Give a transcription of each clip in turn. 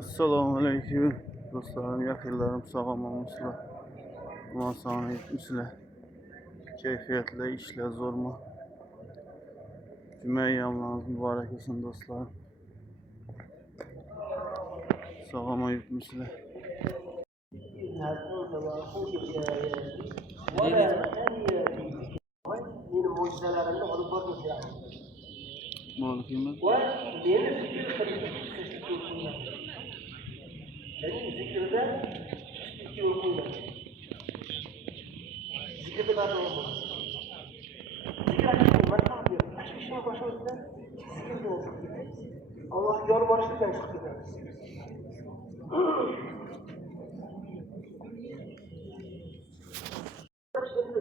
Assalomu alaykum do'stlarim, yaqinlarim, sog'ommisizlar? Xudo sog'lik etmisizlar? Kayfiyatli ishlar zo'rmi? Juma ayyomlaringiz muborak bo'lsin do'stlarim. Sog'om etmisizlar? Meni mo'jizalarimni olib bormayapman. Mo'lkimi? Va meni zikr qilishni ya'ni zikrda zikrda davom bo'ladi. Zikr manfaat beradi. Tashvishni boshimizdan zikrdan Allohga yolborishdan chiqib ketamiz.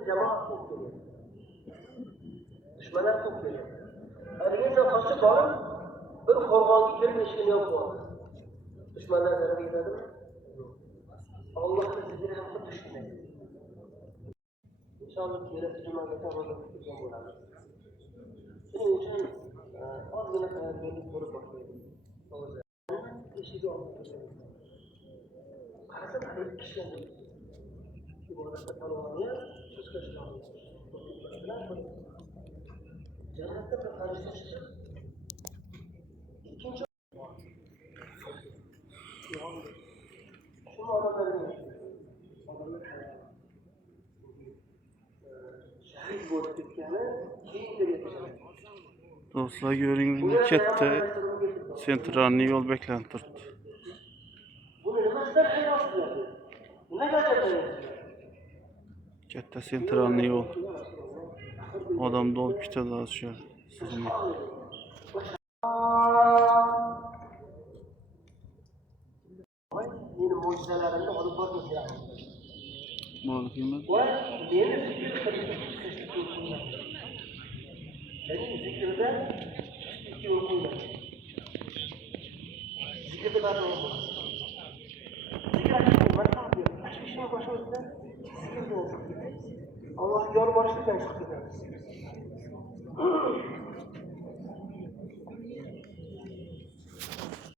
Jamoat to'playdi. Dushmanlar to'playdi. Agar qochib borib, bir qo'rg'onga kirib eshikni yopib qo'yadi. Dushmanlar zarba yetadimi? Allohning zikri ham xuddi shunday. Inshaalloh kelasi jumaga tahorat qilgan bo'lamiz. Shuning uchun ozgina tayyorgarlik ko'rib boshlaydi. O'zi eshikni olib qarasa bir kishi ibodatda talonlangan jannatda bir farishta chiqib ikkinchi shu odamlarga shahid bo'lib ketgani keyinchalik Do'stlar, ko'ring, katta sentralniy yo'l beklanib turibdi. buni nimasidan hayronsiz? Nimaga ajablanasiz? Katta sentralniy yo'l. Odam to'lib ketadi shu sizni. Meni mo'jizalarimni olib bormayapman. Mo'lkimi? Va meni zikr qilishni ya'ni zikrda zikrda davom bo'ladi. Zikr manfaat beradi. Tashvishni boshimizdan zikrdan Allohga yolborishdan chiqib ketamiz.